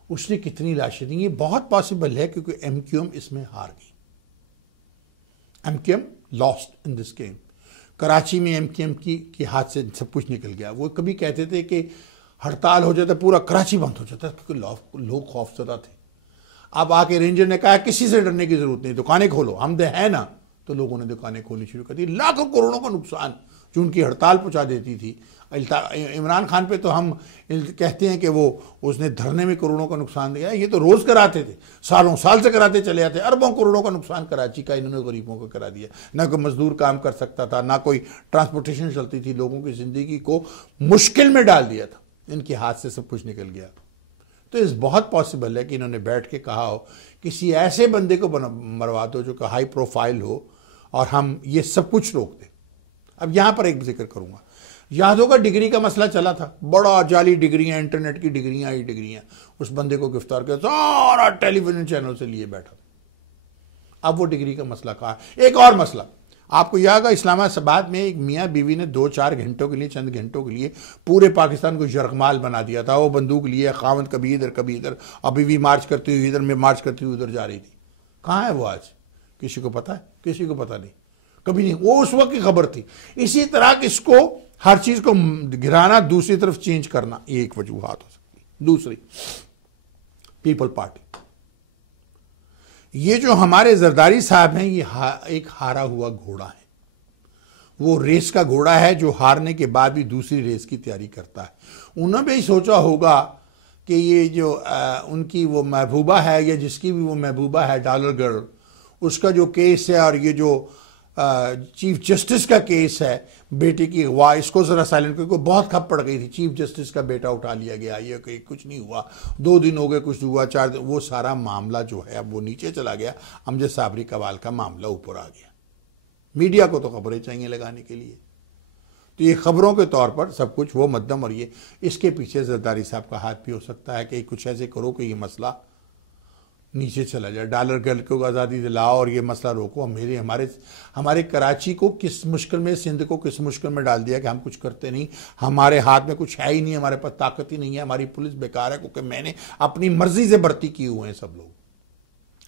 اس نے کتنی لاشیں دیں؟ یہ بہت پاسبل ہے کیونکہ ایم کیو ایم اس میں ہار گئی۔ M Q M lost in this game. Karachi میں ایم کیو ایم کی ہاتھ سے سب کچھ نکل گیا۔ وہ کبھی کہتے تھے کہ ہڑتال ہو جاتا پورا کراچی بند ہو جاتا کیونکہ لوگ خوف زدہ تھے۔ اب آ کے رینجر نے کہا کسی سے ڈرنے کی ضرورت نہیں، دکانیں کھولو، ہم ہے نا، تو لوگوں نے دکانیں کھولنی شروع کر دی۔ لاکھوں کروڑوں کا نقصان جو ان کی ہڑتال پہنچا دیتی تھی۔ عمران خان پہ تو ہم کہتے ہیں کہ وہ اس نے دھرنے میں کروڑوں کا نقصان دیا، یہ تو روز کراتے تھے، سالوں سال سے کراتے چلے آتے، اربوں کروڑوں کا نقصان کراچی کا انہوں نے غریبوں کو کرا دیا۔ نہ کوئی مزدور کام کر سکتا تھا، نہ کوئی ٹرانسپورٹیشن چلتی تھی، لوگوں کی زندگی کو مشکل میں ڈال دیا تھا۔ ان کے ہاتھ سے سب کچھ نکل گیا۔ تو اس بہت پاسبل ہے کہ انہوں نے بیٹھ کے کہا ہو کسی ایسے بندے کو مروا دو جو کہ ہائی پروفائل ہو اور ہم یہ سب کچھ روک دیں۔ اب یہاں پر ایک ذکر کروں گا، یاد ہوگا ڈگری کا مسئلہ چلا تھا، بڑا جعلی ڈگریاں، انٹرنیٹ کی ڈگریاں ہی ڈگریاں، اس بندے کو گرفتار کیا، سارا ٹیلی ویژن چینل سے لیے بیٹھا۔ اب وہ ڈگری کا مسئلہ کہا۔ ایک اور مسئلہ آپ کو یاد ہوگا، اسلام آباد میں ایک میاں بیوی نے 2-4 گھنٹوں کے لیے، چند گھنٹوں کے لیے پورے پاکستان کو یرغمال بنا دیا تھا۔ وہ بندوق لیے، خاوند کبھی ادھر، اور بیوی مارچ کرتی ہوئی ادھر میں، مارچ کرتی ہوئی ادھر جا رہی تھی۔ کہاں ہے وہ آج؟ کسی کو پتا ہے؟ کسی کو پتا نہیں، کبھی نہیں۔ وہ اس وقت کی خبر تھی۔ اسی طرح کس کو ہر چیز کو گرانا، دوسری طرف چینج کرنا، یہ ایک وجوہات ہو سکتی۔ دوسری، پیپل پارٹی، یہ جو ہمارے زرداری صاحب ہیں، یہ ایک ہارا ہوا گھوڑا ہے۔ وہ ریس کا گھوڑا ہے جو ہارنے کے بعد بھی دوسری ریس کی تیاری کرتا ہے۔ انہوں نے بھی سوچا ہوگا کہ یہ جو ان کی وہ محبوبہ ہے، یا جس کی بھی وہ محبوبہ ہے، ڈالر گرل، اس کا جو کیس ہے، اور یہ جو چیف جسٹس کا کیس ہے بیٹے کی اغوا، اس کو ذرا سائلنٹ، کیونکہ بہت کھپ پڑ گئی تھی، چیف جسٹس کا بیٹا اٹھا لیا گیا، یہ کہ کچھ نہیں ہوا، 2 دن ہو گئے، کچھ ہوا 4 دن، وہ سارا معاملہ جو ہے اب وہ نیچے چلا گیا۔ امجد صابری قوال کا معاملہ اوپر آ گیا۔ میڈیا کو تو خبریں چاہیے لگانے کے لیے، تو یہ خبروں کے طور پر سب کچھ وہ مدم، اور یہ اس کے پیچھے زرداری صاحب کا ہاتھ بھی ہو سکتا ہے کہ کچھ ایسے کرو کہ یہ مسئلہ نیچے چلا جائے، ڈالر گرل کو آزادی دلاؤ اور یہ مسئلہ روکو۔ ہمارے کراچی کو کس مشکل میں، سندھ کو کس مشکل میں ڈال دیا کہ ہم کچھ کرتے نہیں، ہمارے ہاتھ میں کچھ ہے ہی نہیں، ہمارے پاس طاقت ہی نہیں ہے، ہماری پولیس بیکار ہے، کیونکہ میں نے اپنی مرضی سے بھرتی کی ہوئے ہیں سب لوگ۔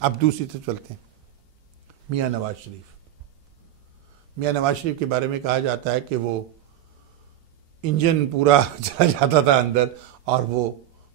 اب دوسری طرف چلتے ہیں، میاں نواز شریف۔ میاں نواز شریف کے بارے میں کہا جاتا ہے کہ وہ انجن پورا چلا جاتا تھا اندر، اور وہ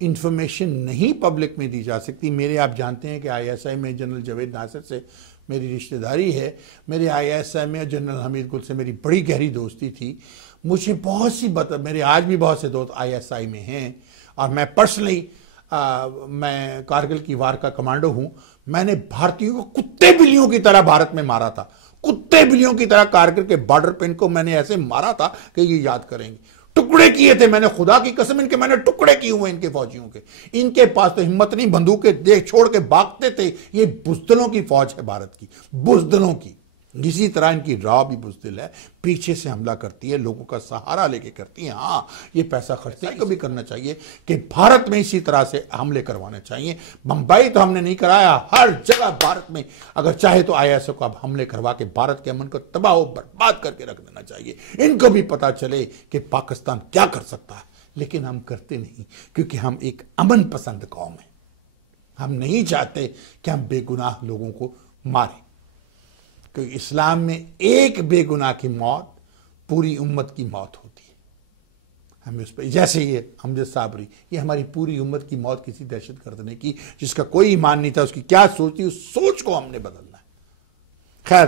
انفارمیشن نہیں پبلک میں دی جا سکتی. میرے آپ جانتے ہیں کہ ISI میں جنرل جاوید ناصر سے میری رشتہ داری ہے. میرے ISI میں جنرل حمید گل سے میری بڑی گہری دوستی تھی. مجھے بہت سی میرے آج بھی بہت سے دوست ISI میں ہیں، اور میں پرسنلی میں کارگل کی وار کا کمانڈو ہوں. میں نے بھارتیوں کو کتے بلیوں کی طرح بھارت میں مارا تھا، کتے بلیوں کی طرح کارگل کے بارڈر پہ ان کو میں نے ایسے مارا تھا کہ یہ یاد کریں گے. ٹکڑے کیے تھے میں نے، خدا کی قسم ان کے میں نے ٹکڑے کیے ہوئے ان کے فوجیوں کے. ان کے پاس تو ہمت نہیں، بندوقیں دیکھ چھوڑ کے بھاگتے تھے. یہ بزدلوں کی فوج ہے بھارت کی، بزدلوں کی. اسی طرح ان کی راہ بھی بزدل ہے، پیچھے سے حملہ کرتی ہے، لوگوں کا سہارا لے کے کرتی ہے. ہاں یہ پیسہ خرچ کو بھی کرنا چاہیے کہ بھارت میں اسی طرح سے حملے کروانے چاہیے. بمبئی تو ہم نے نہیں کرایا، ہر جگہ بھارت میں اگر چاہے تو ISI کو اب حملے کروا کے بھارت کے امن کو تباہ و برباد کر کے رکھ دینا چاہیے. ان کو بھی پتا چلے کہ پاکستان کیا کر سکتا ہے. لیکن ہم کرتے نہیں، کیونکہ ہم ایک امن پسند قوم ہیں. ہم نہیں چاہتے کہ ہم بے گناہ لوگوں کو ماریں، کہ اسلام میں ایک بے گناہ کی موت پوری امت کی موت ہوتی ہے. ہمیں اس پہ جیسے یہ امجد صابری، یہ ہماری پوری امت کی موت کسی دہشت گرد نے کی جس کا کوئی ایمان نہیں تھا. اس کی کیا سوچ تھی، اس سوچ کو ہم نے بدلنا ہے. خیر،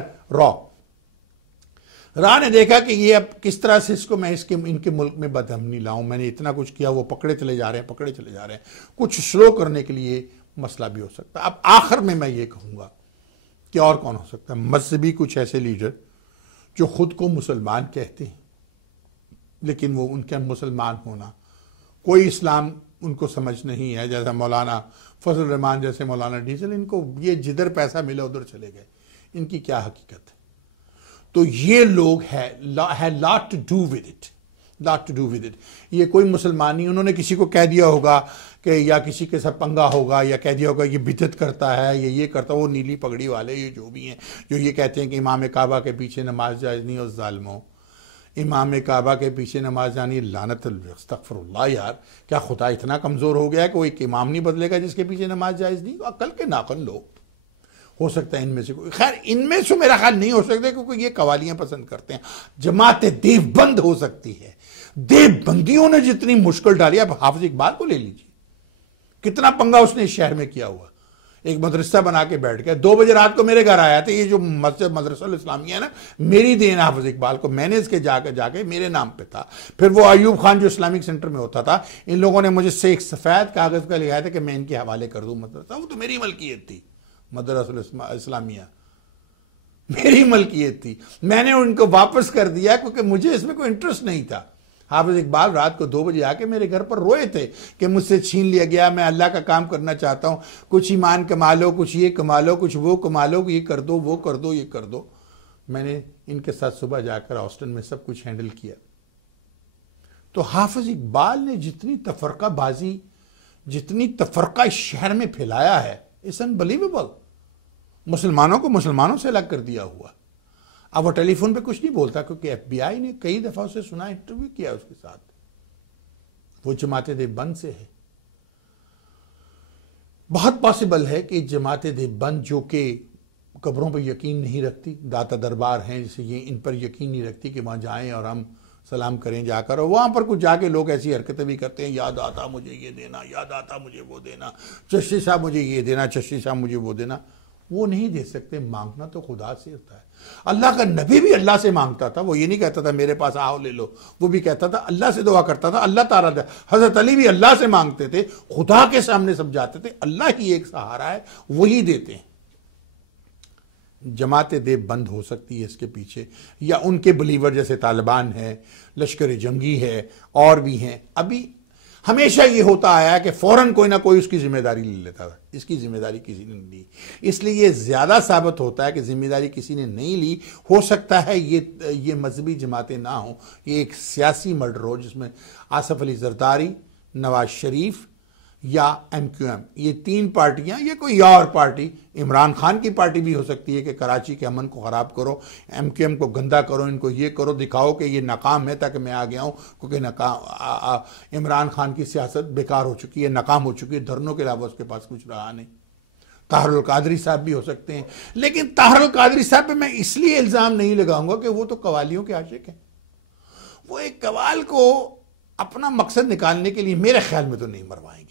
راہ نے دیکھا کہ یہ اب کس طرح سے اس کو میں ان کے ملک میں بدامنی لاؤں. میں نے اتنا کچھ کیا، وہ پکڑے چلے جا رہے ہیں. کچھ سلو کرنے کے لیے مسئلہ بھی ہو سکتا ہے. اب آخر میں یہ کہوں گا کہ اور کون ہو سکتا ہے؟ مذہبی کچھ ایسے لیڈر جو خود کو مسلمان کہتے ہیں، لیکن وہ ان کا مسلمان ہونا کوئی اسلام ان کو سمجھ نہیں ہے. جیسا مولانا فضل الرحمان جیسے مولانا ڈیزل، ان کو یہ جدھر پیسہ ملا ادھر چلے گئے. ان کی کیا حقیقت ہے؟ تو یہ لوگ ہے lot to do with it. یہ کوئی مسلمان نہیں. انہوں نے کسی کو کہہ دیا ہوگا کہ یا کسی کے ساتھ پنگا ہوگا، یا کہہ دیا ہوگا یہ بدعت کرتا ہے، یہ کرتا ہے. وہ نیلی پگڑی والے یہ جو بھی ہیں، جو یہ کہتے ہیں کہ امام کعبہ کے پیچھے نماز جائز نہیں. اور ظالموں، امام کعبہ کے پیچھے نماز جانی لعنت استغفر اللہ. یار کیا خدا اتنا کمزور ہو گیا ہے کہ وہ ایک امام نہیں بدلے گا جس کے پیچھے نماز جائز نہیں؟ عقل کے ناخن لو. ہو سکتا ہے ان میں سے کوئی، خیر ان میں سے میرا خیال نہیں ہو سکتا کیونکہ یہ قوالیاں پسند کرتے ہیں. جماعت دیوبند ہو سکتی ہے. دیوبندیوں نے جتنی مشکل ڈالی، اب حافظ اقبال کو لے لیجیے، کتنا پنگا اس نے اس شہر میں کیا ہوا. ایک مدرسہ بنا کے بیٹھ گیا. 2 بجے رات کو میرے گھر آیا تھا. یہ جو مدرسہ الاسلامیہ ہے نا، میری دین حافظ اقبال کو، میں نے اس کے جا کے میرے نام پہ تھا. پھر وہ ایوب خان جو اسلامک سینٹر میں ہوتا تھا، ان لوگوں نے مجھے سے ایک سفید کاغذ کا لکھایا تھا کہ میں ان کے حوالے کر دوں مدرسہ. وہ تو میری ملکیت تھی، مدرسہ الاسلامیہ میری ملکیت تھی. میں نے ان کو واپس کر دیا کیونکہ مجھے اس میں کوئی انٹرسٹ نہیں تھا. حافظ اقبال رات کو 2 بجے آ کے میرے گھر پر روئے تھے کہ مجھ سے چھین لیا گیا، میں اللہ کا کام کرنا چاہتا ہوں، کچھ ایمان کما لو، کچھ یہ کما لو، کچھ وہ کما لو، یہ کر دو، وہ کر دو، یہ کر دو. میں نے ان کے ساتھ صبح جا کر آسٹن میں سب کچھ ہینڈل کیا. تو حافظ اقبال نے جتنی تفرقہ بازی، جتنی تفرقہ اس شہر میں پھیلایا ہے، اٹس انبلیویبل. مسلمانوں کو مسلمانوں سے الگ کر دیا ہوا. اب وہ ٹیلی فون پہ کچھ نہیں بولتا کیونکہ FBI نے کئی دفعہ اسے سنا، انٹرویو کیا اس کے ساتھ. وہ جماعت دیوبند سے ہے. بہت پاسبل ہے کہ جماعت دیوبند جو کہ قبروں پہ یقین نہیں رکھتی، داتا دربار ہیں جیسے یہ، ان پر یقین نہیں رکھتی کہ وہاں جائیں اور ہم سلام کریں جا کر. اور وہاں پر کچھ جا کے لوگ ایسی حرکتیں بھی کرتے ہیں، یاد آتا مجھے یہ دینا، یاد آتا مجھے وہ دینا، چشتی صاحب مجھے یہ دینا، چشتی صاحب مجھے وہ دینا. وہ نہیں دے سکتے. مانگنا تو خدا سے ہوتا ہے. اللہ کا نبی بھی اللہ سے مانگتا تھا. وہ یہ نہیں کہتا تھا میرے پاس آؤ لے لو. وہ بھی کہتا تھا، اللہ سے دعا کرتا تھا، اللہ تعالیٰ دے. حضرت علی بھی اللہ سے مانگتے تھے، خدا کے سامنے سب جاتے تھے. اللہ ہی ایک سہارا ہے، وہی دیتے ہیں. جماعت دیوبند ہو سکتی ہے اس کے پیچھے، یا ان کے بلیور جیسے طالبان ہے، لشکر جنگی ہے، اور بھی ہیں. ابھی ہمیشہ یہ ہوتا آیا کہ فوراً کوئی نہ کوئی اس کی ذمہ داری لے لیتا تھا. اس کی ذمہ داری کسی نے نہیں لی. اس لیے یہ زیادہ ثابت ہوتا ہے کہ ذمہ داری کسی نے نہیں لی. ہو سکتا ہے یہ مذہبی جماعتیں نہ ہوں، یہ ایک سیاسی مرڈر ہو جس میں آصف علی زرداری، نواز شریف یا MQM، یہ 3 پارٹیاں، یا کوئی اور پارٹی، عمران خان کی پارٹی بھی ہو سکتی ہے کہ کراچی کے امن کو خراب کرو، MQM کو گندا کرو، ان کو یہ کرو، دکھاؤ کہ یہ ناکام ہے تاکہ میں آ گیا ہوں. کیونکہ عمران خان کی سیاست بیکار ہو چکی ہے، ناکام ہو چکی ہے، دھرنوں کے علاوہ اس کے پاس کچھ رہا نہیں. طاہر القادری صاحب بھی ہو سکتے ہیں. لیکن طاہر القادری صاحب پہ میں اس لیے الزام نہیں لگاؤں گا کہ وہ تو قوالیوں کے عاشق ہیں. وہ ایک قوال کو اپنا مقصد نکالنے کے لیے میرے خیال میں تو نہیں مروائیں گے.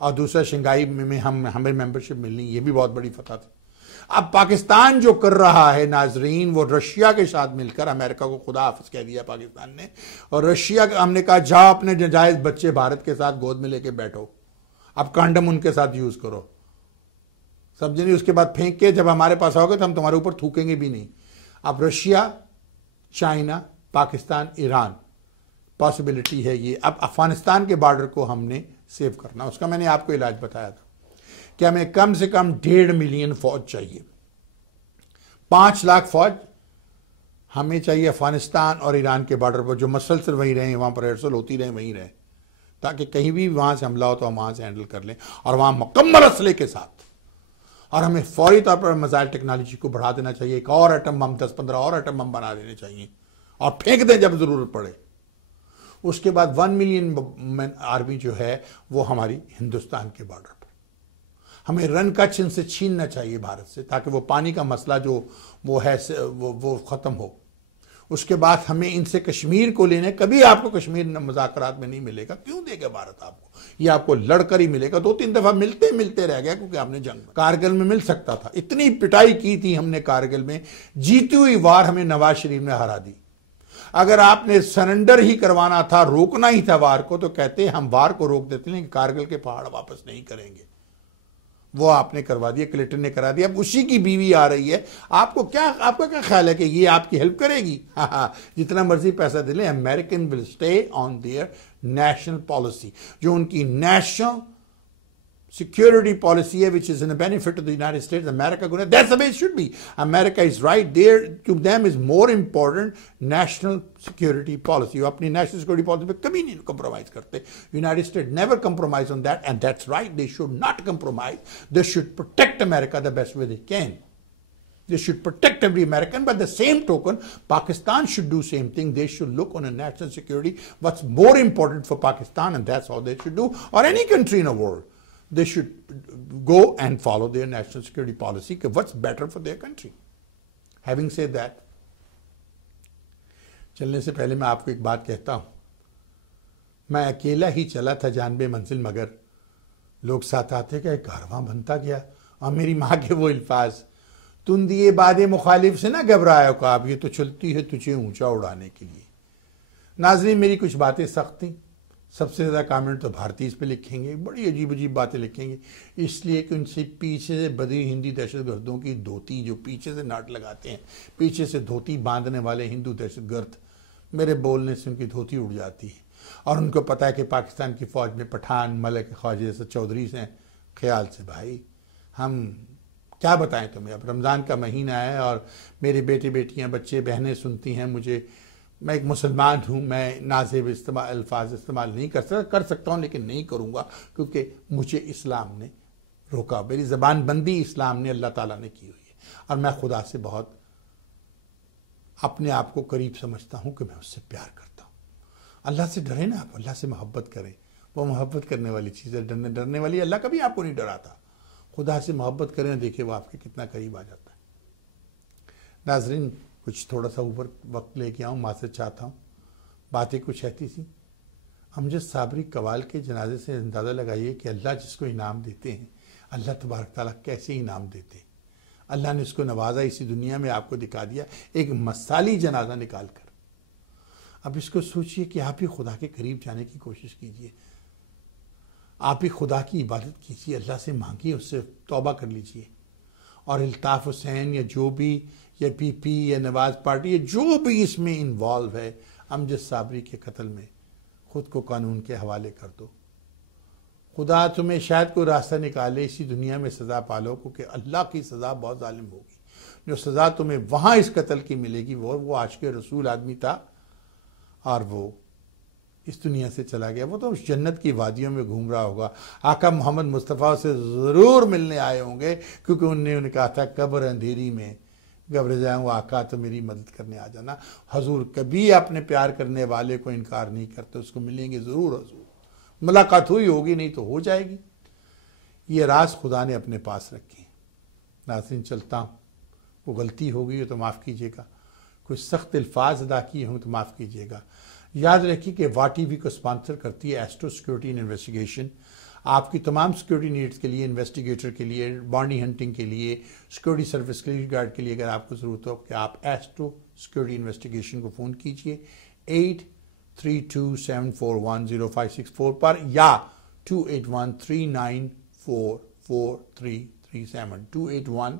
اور دوسرا شنگھائی میں ہمیں ممبرشپ ملنی، یہ بھی بہت بڑی فتح تھی۔ اب پاکستان جو کر رہا ہے ناظرین، وہ رشیا کے ساتھ مل کر امریکہ کو خدا حافظ کہہ دیا پاکستان نے، اور رشیا کا ہم نے کہا جاؤ اپنے ناجائز بچے بھارت کے ساتھ گود میں لے کے بیٹھو، اب کانڈم ان کے ساتھ یوز کرو، سمجھے نہیں؟ اس کے بعد پھینک کے جب ہمارے پاس آؤ گے تو ہم تمہارے اوپر تھوکیں گے بھی نہیں۔ اب Russia, China, Pakistan, Iran possibility ہے یہ۔ اب افغانستان کے بارڈر کو ہم نے سیو کرنا، اس کا میں نے آپ کو علاج بتایا تھا کہ ہمیں کم سے کم 1.5 ملین فوج چاہیے، 5 لاکھ فوج ہمیں چاہیے افغانستان اور ایران کے بارڈر پر، جو مسلسل وہیں رہیں، وہاں پر ریہرسل ہوتی رہیں، وہیں رہیں، تاکہ کہیں بھی وہاں سے حملہ ہو تو ہم وہاں سے ہینڈل کر لیں، اور وہاں مکمل اسلحے کے ساتھ۔ اور ہمیں فوری طور پر میزائل ٹیکنالوجی کو بڑھا دینا چاہیے، ایک اور ایٹم بم، 10-15 اور ایٹم بم بنا دینے چاہیے، اور پھینک دیں جب ضرورت پڑے۔ اس کے بعد 1 ملین آرمی جو ہے وہ ہماری ہندوستان کے بارڈر پر، ہمیں رن کا چن سے چھیننا چاہیے بھارت سے، تاکہ وہ پانی کا مسئلہ جو وہ ہے وہ ختم ہو۔ اس کے بعد ہمیں ان سے کشمیر کو لینے، کبھی آپ کو کشمیر مذاکرات میں نہیں ملے گا، کیوں دے گا بھارت آپ کو؟ یہ آپ کو لڑ کر ہی ملے گا، 2-3 دفعہ ملتے رہ گیا کیونکہ آپ نے جنگ کارگل میں مل سکتا تھا، اتنی پٹائی کی تھی ہم نے کارگل میں، جیتی ہوئی وار ہمیں نواز شریف نے ہرا دی۔ اگر آپ نے سرنڈر ہی کروانا تھا، روکنا ہی تھا وار کو، تو کہتے ہم وار کو روک دیتے ہیں، کارگل کے پہاڑ واپس نہیں کریں گے، وہ آپ نے کروا دیا، کلنٹن نے کرا دیا۔ اب اسی کی بیوی آ رہی ہے، آپ کا کیا خیال ہے کہ یہ آپ کی ہیلپ کرے گی؟ جتنا مرضی پیسہ دے لیں، American will stay on their national policy, جو ان کی نیشنل security policy ہے which is in the benefit of the United States. America going, that's the way it should be. America is right there. To them is more important national security policy. وہ اپنی national security policy پہ کبھی نہیں compromise کرتے. United States never compromise on that, and that's right. They should not compromise. They should protect America the best way they can. They should protect every American, but the same token, Pakistan should do same thing. They should look on a national security, what's more important for Pakistan, and that's how they should do, or any country in the world. They should go and follow their national security policy, what's better for their country. Having said that, چلنے سے پہلے میں آپ کو ایک بات کہتا ہوں، میں اکیلا ہی چلا تھا جانبے منزل، مگر لوگ ساتھ آتے کہ کارواں بنتا گیا، اور میری ماں کے وہ الفاظ، تم دیے باد مخالف سے نہ گھبرایا کہ آپ، یہ تو چلتی ہے تجھے اونچا اڑانے کے لیے۔ ناظرین، میری کچھ باتیں سخت تھیں، سب سے زیادہ کامنٹ تو بھارتی اس پہ لکھیں گے، بڑی عجیب عجیب باتیں لکھیں گے، اس لیے کہ ان سے پیچھے سے بدی ہندی دہشت گردوں کی دھوتی، جو پیچھے سے ناٹ لگاتے ہیں، پیچھے سے دھوتی باندھنے والے ہندو دہشت گرد، میرے بولنے سے ان کی دھوتی اڑ جاتی ہے، اور ان کو پتہ ہے کہ پاکستان کی فوج میں پٹھان، ملک، خواجہ جیسے چودھری سے خیال سے بھائی ہم کیا بتائیں تمہیں۔ اب رمضان کا مہینہ ہے اور میرے بیٹے بیٹیاں بچے بہنیں سنتی ہیں مجھے، میں ایک مسلمان ہوں، میں نازیب الفاظ استعمال نہیں کر سکتا ہوں، لیکن نہیں کروں گا کیونکہ مجھے اسلام نے روکا، میری زبان بندی اسلام نے، اللہ تعالیٰ نے کی ہوئی ہے، اور میں خدا سے بہت اپنے آپ کو قریب سمجھتا ہوں کہ میں اس سے پیار کرتا ہوں۔ اللہ سے ڈریں نا آپ، اللہ سے محبت کریں، وہ محبت کرنے والی چیز ہے، ڈرنے والی اللہ کبھی آپ کو نہیں ڈراتا۔ خدا سے محبت کریں، دیکھیں وہ آپ کے کتنا قریب آ جاتا ہے۔ ناظرین، کچھ تھوڑا سا اوپر وقت لے کے آؤں، معذرت چاہتا ہوں، باتیں کچھ ایسی تھیں۔ امجد صابری قوال کے جنازے سے اندازہ لگائیے کہ اللہ جس کو انعام دیتے ہیں، اللہ تبارک تعالیٰ کیسے انعام دیتے ہیں۔ اللہ نے اس کو نوازا، اسی دنیا میں آپ کو دکھا دیا ایک مثالی جنازہ نکال کر۔ اب اس کو سوچئے کہ آپ ہی خدا کے قریب جانے کی کوشش کیجئے، آپ ہی خدا کی عبادت کیجئے، اللہ سے مانگیے، اس سے توبہ کر لیجئے، اور الطاف حسین یا جو بھی، یا پی پی یا نواز پارٹی یا جو بھی اس میں انوالو ہے امجد صابری کے قتل میں، خود کو قانون کے حوالے کر دو۔ خدا تمہیں شاید کوئی راستہ نکالے، اسی دنیا میں سزا پالو، کیونکہ اللہ کی سزا بہت ظالم ہوگی۔ جو سزا تمہیں وہاں اس قتل کی ملے گی، وہ عاشق رسول آدمی تھا اور وہ اس دنیا سے چلا گیا، وہ تو اس جنت کی وادیوں میں گھوم رہا ہوگا۔ آقا محمد مصطفیٰ سے ضرور ملنے آئے ہوں گے، کیونکہ انہوں نے کہا تھا قبر اندھیری میں گھبر جاؤں آقا تو میری مدد کرنے آ جانا۔ حضور کبھی اپنے پیار کرنے والے کو انکار نہیں کرتے، اس کو ملیں گے ضرور، حضور ملاقات ہوئی ہوگی، نہیں تو ہو جائے گی۔ یہ راز خدا نے اپنے پاس رکھے۔ ناظرین، چلتا ہوں، وہ غلطی ہو گئی ہو تو معاف کیجیے گا، کوئی سخت الفاظ ادا کیے ہوں تو معاف کیجیے گا۔ یاد رکھیے کہ واٹی وی کو اسپانسر کرتی ہے ایسٹرو سیکورٹی اینڈ انویسٹیگیشن۔ آپ کی تمام سیکیورٹی نیڈز کے لیے، انویسٹیگیٹر کے لیے، باؤنڈی ہنٹنگ کے لیے، سیکیورٹی سروس کلیئر گارڈ کے لیے اگر آپ کو ضرورت ہو کہ آپ ایسٹرو سیکیورٹی انویسٹیگیشن کو فون کیجئے 8327410564 پر یا 2813944337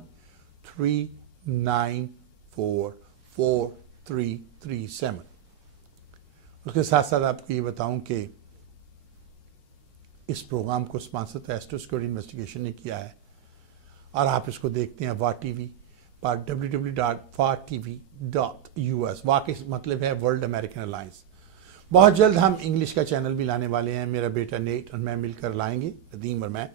2813944337. اس کے ساتھ ساتھ آپ کو یہ بتاؤں کہ اس پروگرام کو اسپانسر ایسٹرو سیکیورٹی انویسٹیگیشن نے کیا ہے اور آپ اس کو دیکھتے ہیں واہ ٹی وی پر www.vahtv.us. واہ کا مطلب ہے ورلڈ امریکن الائنس. بہت جلد ہم انگلش کا چینل بھی لانے والے ہیں. میرا بیٹا نیٹ اور میں مل کر لائیں گے، ندیم اور میں.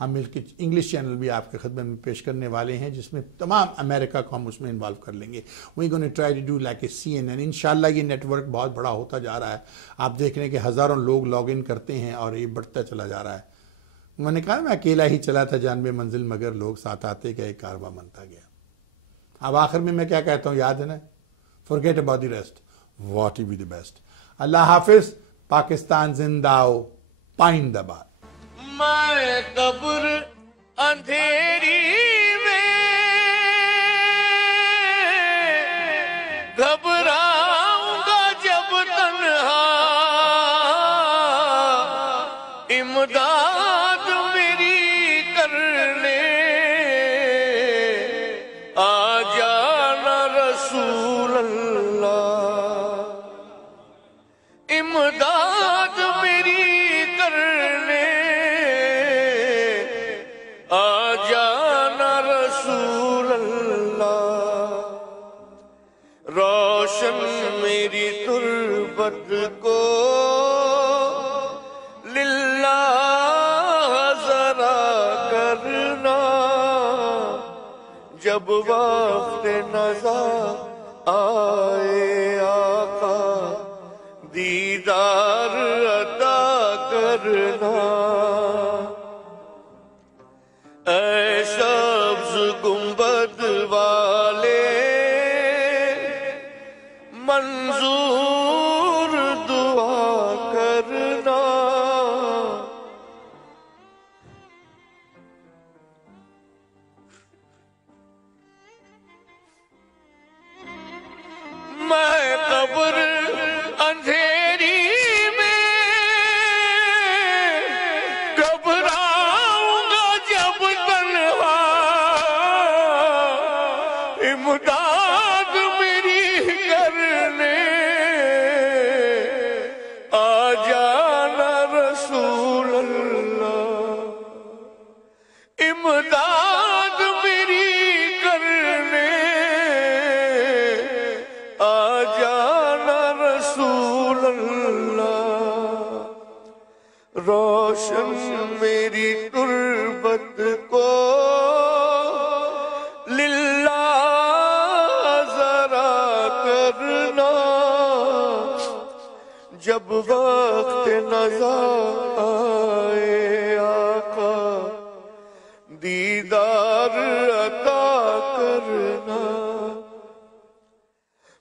ہم مل کے انگلش چینل بھی آپ کے خدمت میں پیش کرنے والے ہیں جس میں تمام امریکہ کو ہم اس میں انوالو کر لیں گے. We gonna try to do like a CNN. انشاءاللہ یہ نیٹ ورک بہت بڑا ہوتا جا رہا ہے. آپ دیکھ رہے ہیں کہ ہزاروں لوگ لاگ ان کرتے ہیں اور یہ بڑھتا چلا جا رہا ہے. میں نے کہا میں اکیلا ہی چلا تھا جانب منزل، مگر لوگ ساتھ آتے گئے، کارواں بنتا گیا. اب آخر میں کیا کہتا ہوں یاد ہے نا، forget about the rest, what will be the best. اللہ حافظ. پاکستان زندہ ہو، پائند آباد. میں قبر اندھیری میں گھبراؤں گا جب تنہا، امداد میری کرنے آ جانا رسول اللہ، امداد میری کرنے آ جانا رسول اللہ. روشن میری تربت کو للہ ذرا کرنا، جب وقت نزا آئے آقا دیدار عطا کرنا. اے سبز گنبد والے منظور دعا کرنا، میں قبر اندھیری میں گھبراؤں گا جب تنہا، امداد میری کرنے آ جانا رسول اللہ، امداد میری کرنے آ جانا رسول اللہ. روشن میری تربت کو للہ ذرا کرنا، جب وقت نزا آئے آقا دیدار عطا کرنا.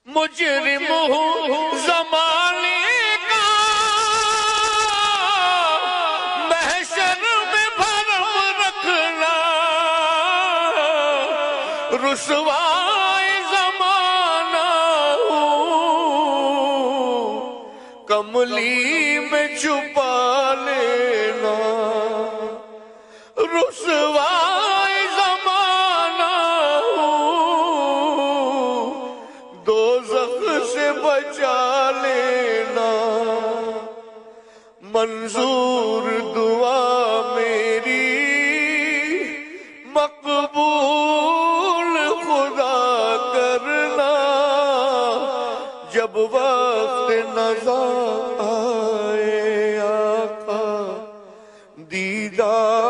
مجرم ہوں زمانے کا محشر میں بھرم رکھنا، رسوائے زمانہ ہوں کملی میں چھپا لینا، رسوائے زمانہ ہوں دوزخ سے بچا لینا. منظور دعا میری مقبول خدا کرنا، جب وقت نزا آئے آقا دیدار